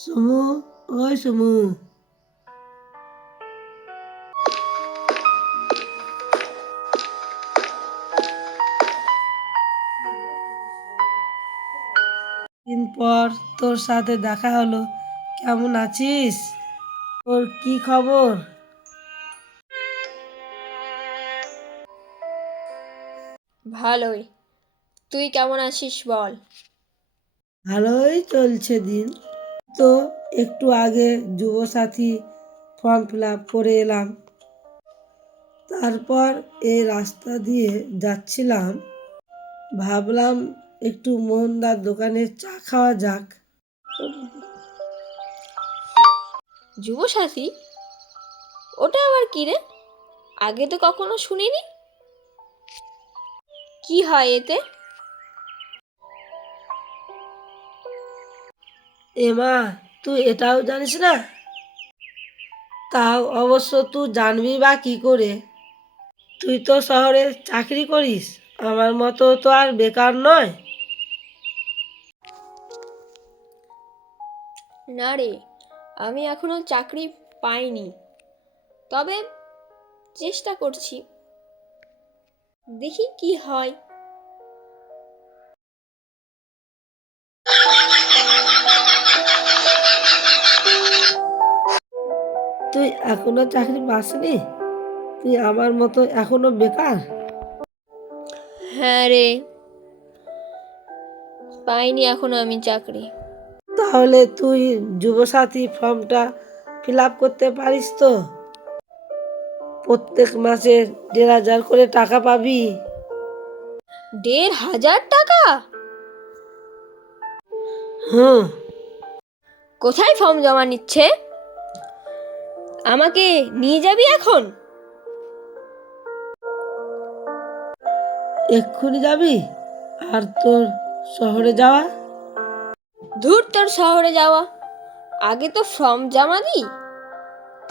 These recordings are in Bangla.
সুমু, ওই সুমু। দিন পর তোর সাথে দেখা হলো। কেমন আছিস? তোর কি খবর? ভালোই। তুই কেমন আছিস বল। ভালোই চলছে দিন। তো একটু আগে যুবসাথী ফর্ম ফিল আপ করে এলাম। তারপর এই রাস্তা দিয়ে যাচ্ছিলাম, ভাবলাম একটু মোহনদার দোকানে চা খাওয়া যাক। যুবসাথী? ওটা আবার কি রে? আগে তো কখনো শুনিনি। কি হয় এতে? এমা, তুই এটাও জানিস না? তাও অবশ্য তুই জানবি বা কি করে? তুই তো শহরে চাকরি করিস, আমার মতো তো আর বেকার নয়। না রে, আমি এখনো চাকরি পাইনি, তবে চেষ্টা করছি, দেখি কি হয়। তুই এখনো চাকরি পাসনি? তুই আমার মতো এখনো বেকার? হ্যাঁ রে, পাইনি এখনো আমি চাকরি। তাহলে তুই যুবসাথী ফর্মটা ফিল আপ করতে পারিস তো? প্রত্যেক মাসে 1,500 করে টাকা পাবি। 1,500 টাকা? হুম। কোথায় ফর্ম জমা নিচ্ছে? আমাকে নিয়ে যাবি এখন? এক্ষুনি যাবি? আর তোর শহরে যাওয়া? ধুর তোর শহরে যাওয়া, আগে তো ফর্ম জমা দিই,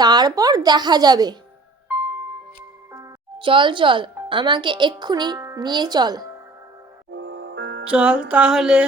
তারপর দেখা যাবে। চল চল, আমাকে এক্ষুনি নিয়ে চল। চল তাহলে।